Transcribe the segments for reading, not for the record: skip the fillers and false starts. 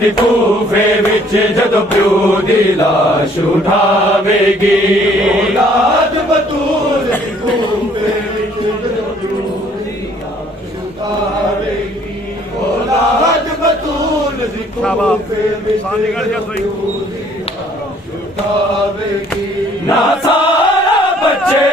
दी कूफे विच जदों प्यो दी लाश उठावेगी औलाद बतूल दी कूफे विच जदों प्यो दी लाश उठावेगी औलाद बतूल दी कूफे विच जदों प्यो दी लाश उठावेगी ना सारा बच्चे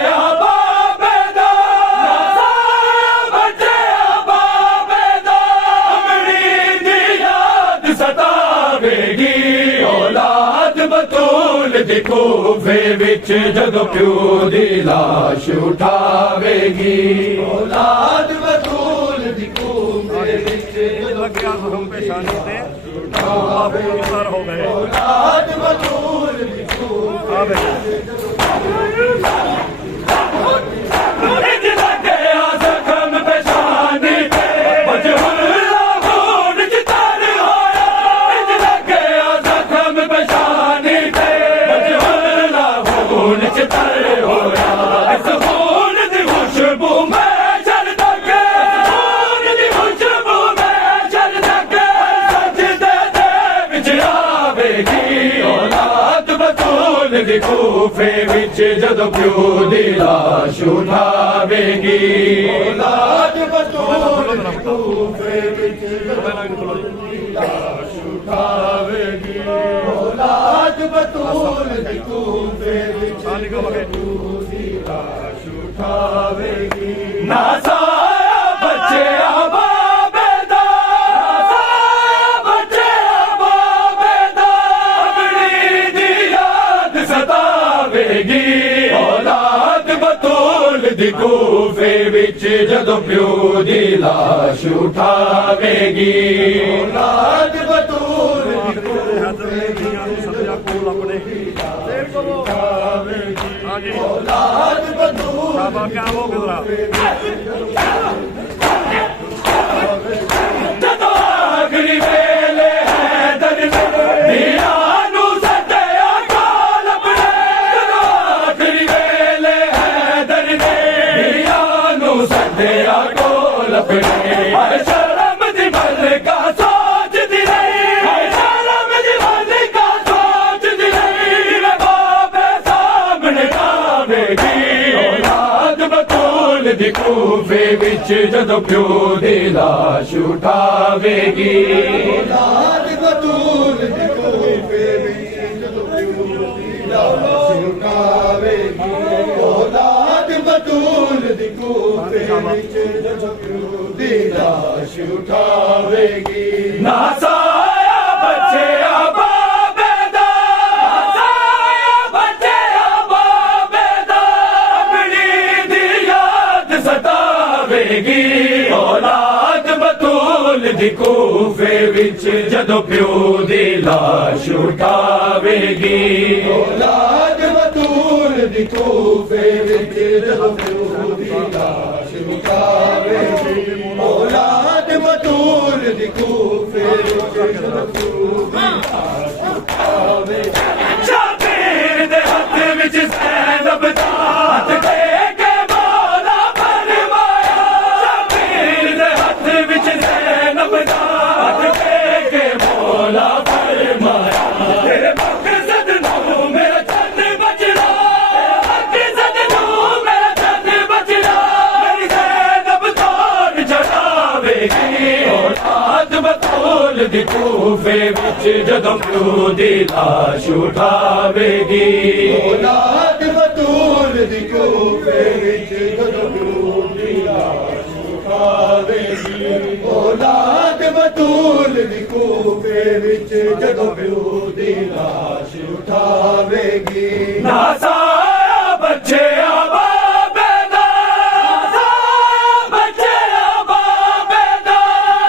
दी कूफे विच जदों प्यो दी लाश उठावेगी औलाद बतूल दी कूफे विच लग्या हम पेशानी ते उतार हो गए औलाद बतूल दी कूफे दी कूफे विच जदों प्यो दी लाश उठावेगी औलाद बतूल दी कूफे विच जदों प्यो दी लाश उठावेगी औलाद बतूल दी कूफे विच जदों प्यो दी लाश उठावेगी ना साया बच्चे औलाद बतूल दी कूफे विच जदों प्यो दी लाश उठावेगी औलाद बतूल दी कूफे विच जदों प्यो दी लाश उठावेगी औलाद बतूल जदों आखिरी वेले है दर मीरा शर्म दी मलिका सोचदी रही शर्म दी मलिका सोचदी रही बाबे सामने आवेगी औलाद बतूल दी कूफे विच जदों प्यो दी लाश उठावेगी औलाद बतूल दी कूफे विच जदों प्यो दी लाश उठावेगी औलाद बतूल दी कूफे विच जदों प्यो दी लाश उठावेगी ना साया बच्चे बाबेदा साया बच्चे बाबेदा अपनी दी याद सतावेगी औलाद बतूल दी कूफे विच जदों प्यो दी लाश उठावेगी औलाद बतूल दी कूफे विच जदों प्यो दी लाश उठावेगी औलाद बतूल दी कूफे विच जदों प्यो दी लाश उठावेगी शाबीर दे हथ विच ज़ैनब दा हथ दे के मौला फरमाया शाबीर दे हथ विच ज़ैनब दा हथ दे के मौला फरमाया तेरे मकसद नूं मेरा चन्न बचना मकसद नूं मेरा चन्न बचना मेरी ज़ैनब तोड़ चढ़ावेगी औलाद बतूल दी कूफे विच जदों प्यो दी लाश उठावेगी औलाद बतूल दी कूफे विच जदों प्यो दी लाश उठावेगी औलाद बतूल दी कूफे विच जदों प्यो दी लाश उठावेगी ना साया बच्चे बाबेदा साया बच्चे बाबेदा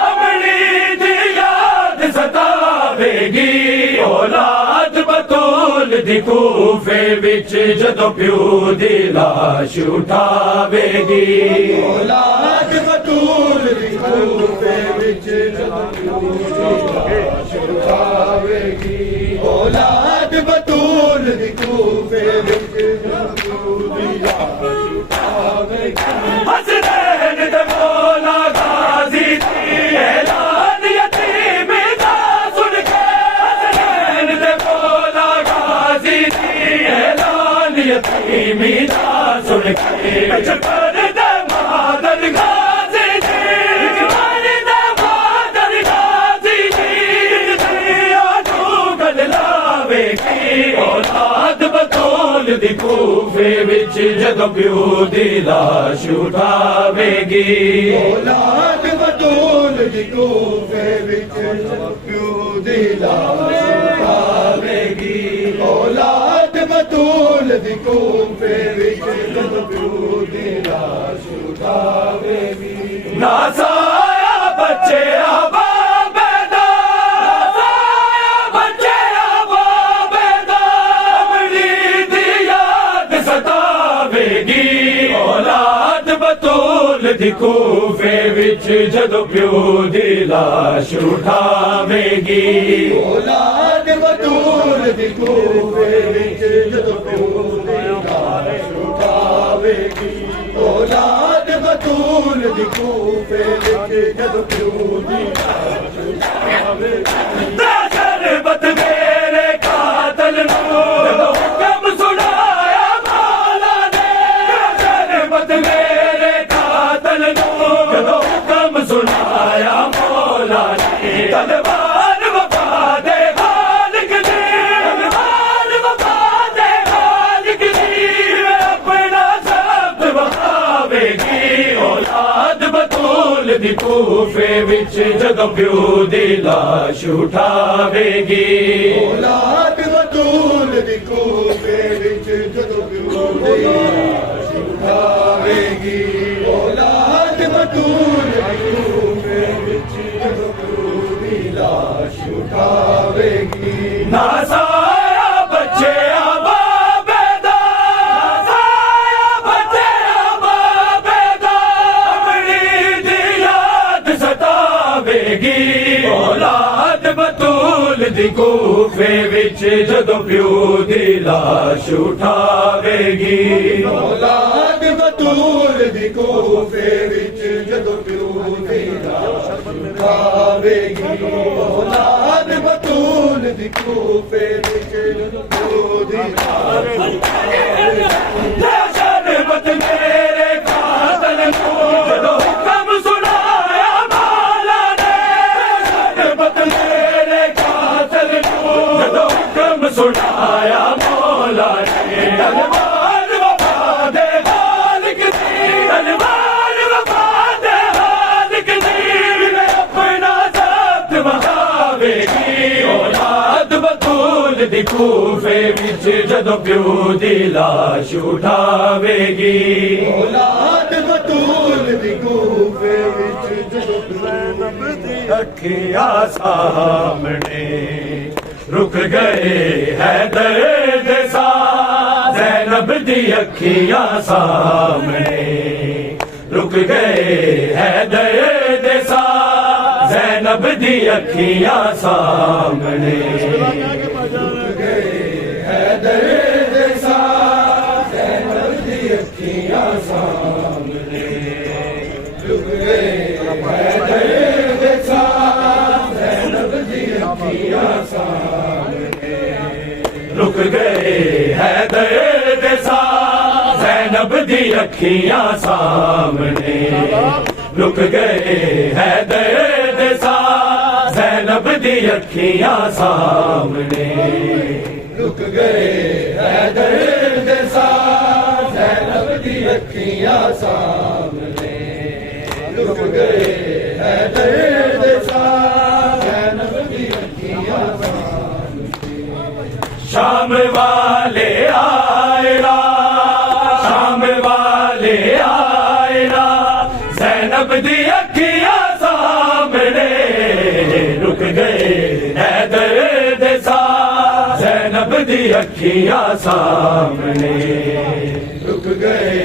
अपनी दी याद सतावेगी औलाद बतूल दी कूफे विच जदों प्यो दी लाश उठावेगी औलाद बतूल दी कूफे विच जदों प्यो दी लाश उठावेगी औलाद बतूल दी कूफे विच जदों प्यो दी लाश उठावेगी हसनैन दे मौला गाज़ी दी ऐलान यतीम दा सुन के यतीमी दा सुन के विच पढ़दे मादर गाजी जी विच पढ़दे मादर गाजी जी दरिया तू गल लावेगी औलाद बतूल दी कूफे विच जदों प्यो दी लाश उठावेगी औलाद बतूल दी कूफे विच प्यो दी लाश उठावेगी औलाद बतूल दी कूफे विच प्यो दी लाश उठावेगी नासाया बच्चे आबाबेदा नासाया बच्चे आबाबेदा अमली दी याद सतावेगी औलाद बतूल दी कूफे विच जदों प्यो दी लाश उठावेगी औलाद बतूल दी कूफे विच जदों प्यो दी लाश उठावेगी औलाद बतूल दी कूफे विच जदों प्यो दी लाश उठावेगी शरबत मेरे कातल नू जदों हुक्म सुनाया मौला ने शरबत मेरे कातल नू जदों हुक्म सुनाया मौला ने तलवार वफा दे खालिक दी तलवार वफा दे खालिक दी अपना सब वफावेगी औलाद बतूल दी कूफे विच जदों प्यो दी लाश उठावेगी औलाद बतूल दी कूफे विच जदों प्यो दी लाश उठावेगी औलाद बतूल दी कूफे विच जदों प्यो दी लाश उठावेगी नासाया बच्चे आबाबेदा नासाया बच्चे आबाबेदा अमली दी याद सतावेगी औलाद बतूल दी कूफे विच जदों प्यो दी लाश उठावेगी औलाद बतूल दी कूफे विच जदों प्यो दी लाश उठावेगी औलाद बतूल दी कूफे विच जदों प्यो दी लाश उठावेगी शरबत मेरे कातल नू जदों हुक्म सुनाया मौला ने शरबत मेरे कातल नू जदों हुक्म सुनाया मौला ने तलवार वफा दे खालिक दी तलवार वफा दे खालिक दी अपना साथ वहावेगी औलाद बतूल दी कूफे विच जदों प्यो दी लाश उठावेगी औलाद बतूल दी कूफे विच जदों प्यो दी अखियां सामने रुक गए है दर्द सा ज़ैनब दी अखियां सामने रुक गए है दर्द सा ज़ैनब दी अखियां सामने दर्द सा ज़ैनब दी अखियां सामने रुक गए है दर्द सा ज़ैनब दी अखियां सामने रुक गए है दर्द सा ज़ैनब दी अखियां सामने रुक गए है दर्द सा ज़ैनब दी अखियां सामने रुक गए है दर्द सा ज़ैनब दी अखियां सामने रुक गए है दर्द सा ज़ैनब दी अखियां सामने शाम वाले आएगा शाम वाले आएगा ज़ैनब दी अखियां सामने रुक गए है दर्द सा ज़ैनब दी अखियां सामने रुक गए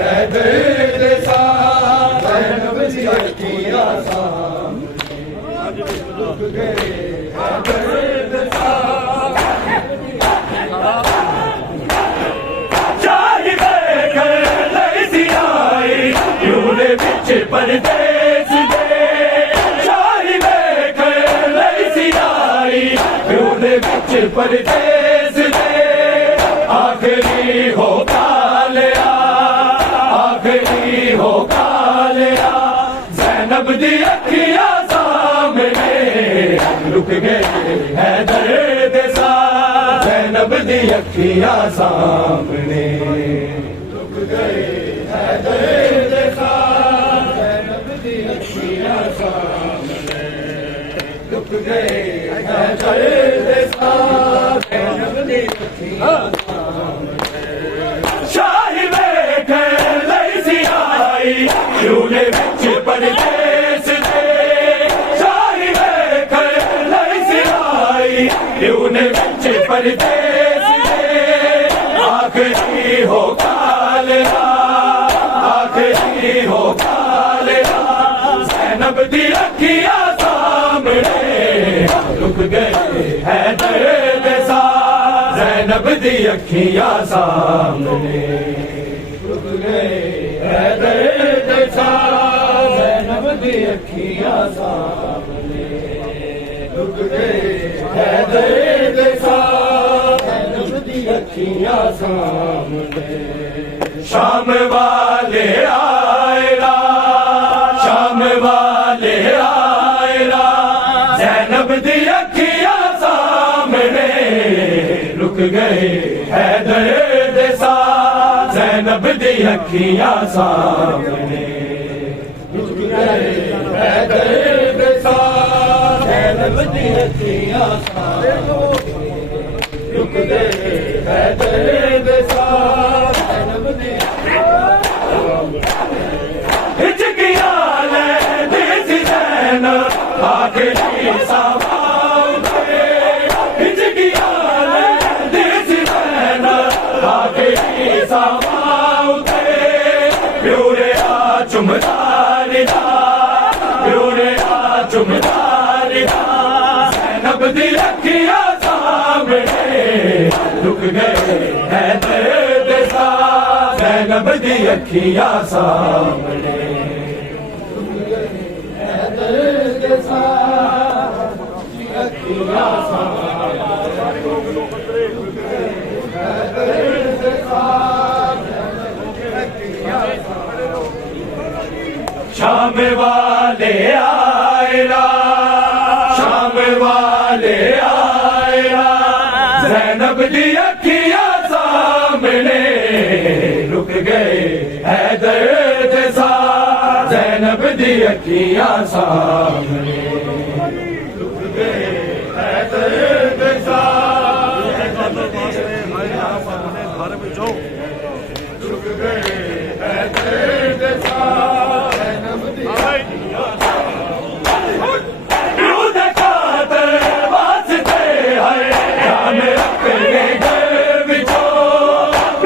है दर्द सा ज़ैनब दी अखियां सामने रुक गए है दर्द सा परदेस दे शाही में कर लई सियाई प्यूने बिच परदेस दे आखिरी हो ज़ैनब दी अखियां सामने रुक गए हैदर दे साथ ज़ैनब दी अखियां सामने रुक गए हैदर दे साथ ज़ैनब दी अखियां सामने रुक गए हैदर दे साथ ज़ैनब दी अखियां शाही बैठे लई सी आई यूने विच परदेस दे शाही बैठे लई सी आई यूने विच परदेस दे आखिरी हो कालरा आखिरी हो कालरा ज़ैनब दी अखियां सामने रुक गए हैदर दे साथ ज़ैनब दी अखियां सामने रुक गए हैदर दे साथ ज़ैनब दी अखियां सामने रुक गए हैदर दे साथ ज़ैनब दी अखियां सामने शाम वाले आएला शाम वाले आएला ज़ैनब दी अखियां सामने रुक गए हैदर दे साथ ज़ैनब दी अखियां सामने रुक गए हैदर दे साथ ज़ैनब दी अखियां सामने रुक गए हैदर दे साथ ज़ैनब दी हिचकियां लैंदी सी ज़ैनब आखिरी सवाल दे हिचकियां लैंदी सी ज़ैनब आखिरी सवाल दे प्यूरे आ चुमदारी दा प्यूरे आ चुमदारी दा ज़ैनब दी अखियां सामने रुक गए हैदर दे साथ ज़ैनब दी अखियां सामने रुक गए हैदर दे साथ अखियां सामने रुक गए हैदर दे साथ अखियां शाम वाले आएला शाम वाले आएला ज़ैनब दी अखियां सामने रुक गए हैदर दे साथ ज़ैनब दी अखियां सामने रुक गए हैदर दे साथ घर ਵਿੱਚੋਂ रुक गए हैदर दे साथ ज़ैनब दी अखियां यूं दिखाते वास्ते है जान अपने घर विचों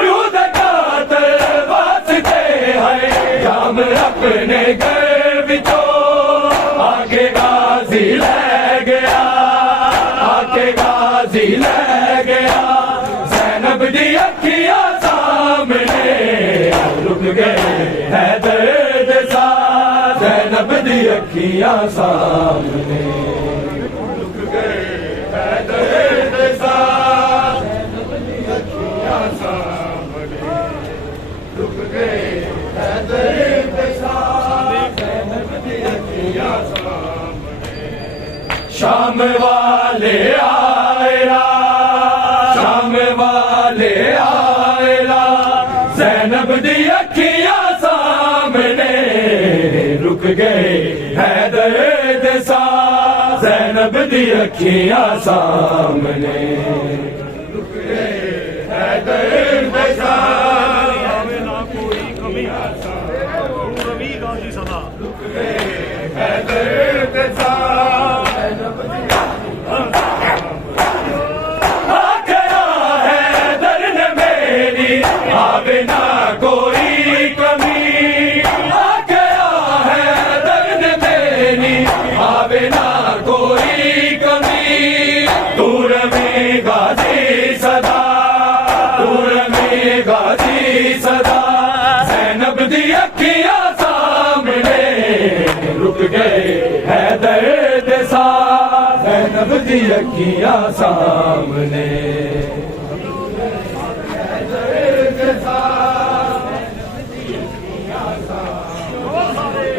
यूं दिखाते वास्ते है जान अपने घर विचों आगे गाजी ले गया आगे गाजी ले गया ज़ैनब दी अखियां सामने रुक गए हैदर दे साथ ज़ैनब दी अखियां सामने रुक गए हैदर दे साथ ज़ैनब दी अखियां सामने रुक गए हैदर दे साथ ज़ैनब दी अखियां सामने शाम वाले आएला शाम वाले आएला ज़ैनब दी अखियां सामने रुक गए हैदर दे साथ ज़ैनब दी अखियां सामने रुक गए हैदर दे साथ ਆਵੇ ਨਾ ਕੋਈ ਕਮੀ ਤੂੰ ਰਵੀ ਗਾਂਧੀ ਸਦਾ हैदर दे साथ ज़ैनब दी आखिया हैदर ने मेरी आवे ना कोई कमी आखिया हैदर ने मेरी आवे ना कोई कमी दूर में गाजी सदा दूर में गाजी सदा ज़ैनब दी अखियां सामने रुक गए हैदर दे साथ ज़ैनब दी अखियां सामने हैदर दे साथ ज़ैनब दी अखियां सामने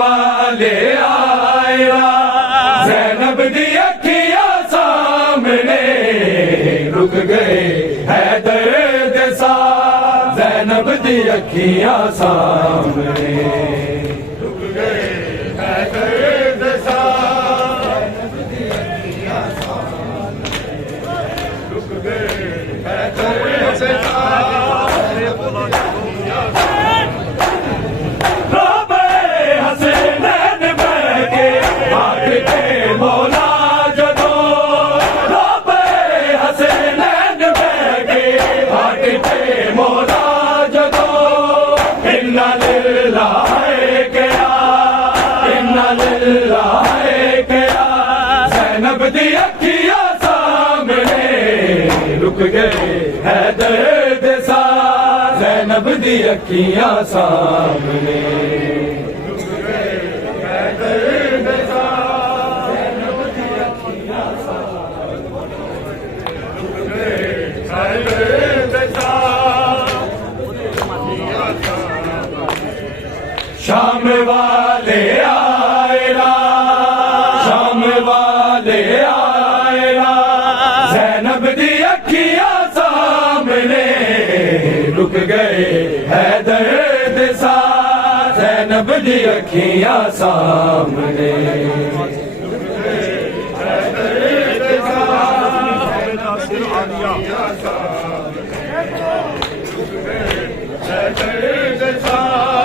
वाले आया ज़ैनब दी अखियां सामने रुक गए हैदर दे साथ ज़ैनब दी अखियां सामने रुक गए हैदर दे साथ रुक गए हैदर दे साथ मौला जदो रोबे हसनैन बैगे हाथ पे मौला जदो इन्ना लिल्लाहि गया इन्ना लिल्लाहि गया ज़ैनब दी अखियां सामने रुक गए हैदर दे साथ ज़ैनब दी अखियां सामने रुक गए हैदर दे साथ शाम वाले आएला शाम वाले आएला ज़ैनब दी अखियां सामने रुक गए हैदर दे साथ ज़ैनब दी अखियां सामने रुक गए हैदर दे साथ रुक गए हैदर दे साथ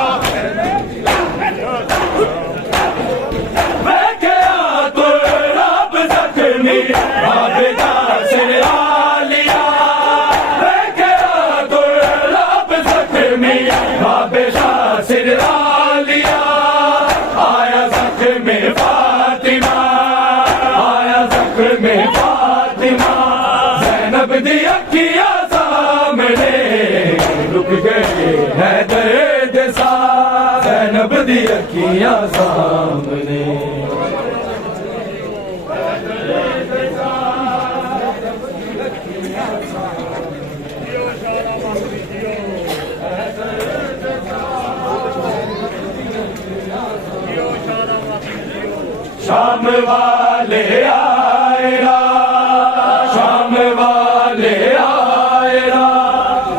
ज़ैनब दी अखियां सामने रुक गए हैदर दे साथ ज़ैनब दी अखियां सामने शाम वाले आएला शाम वाले आएला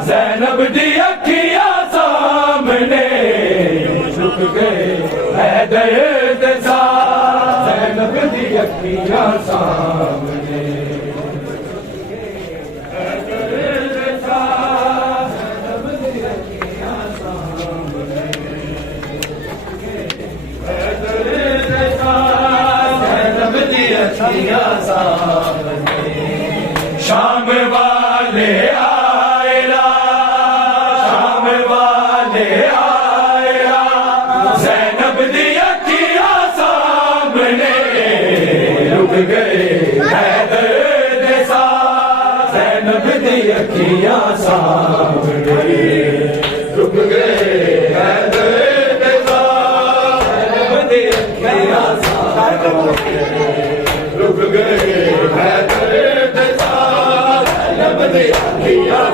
ज़ैनब दी अखियां सामने रुक गए हैदर दे साथ ज़ैनब दी अखियां सामने हैदर दे साथ ज़ैनब दी अखियां सामने हैदर दे साथ ज़ैनब दी अखियां सामने शाम वाले आएला शाम वाले आएला ज़ैनब दी अखियां सामने रुक गए हैदर दे साथ ज़ैनब दी अखियां सामने रुक गए हैदर दे साथ ज़ैनब दी अखियां सामने रुक गए हैदर दे साथ ज़ैनब दी अखियां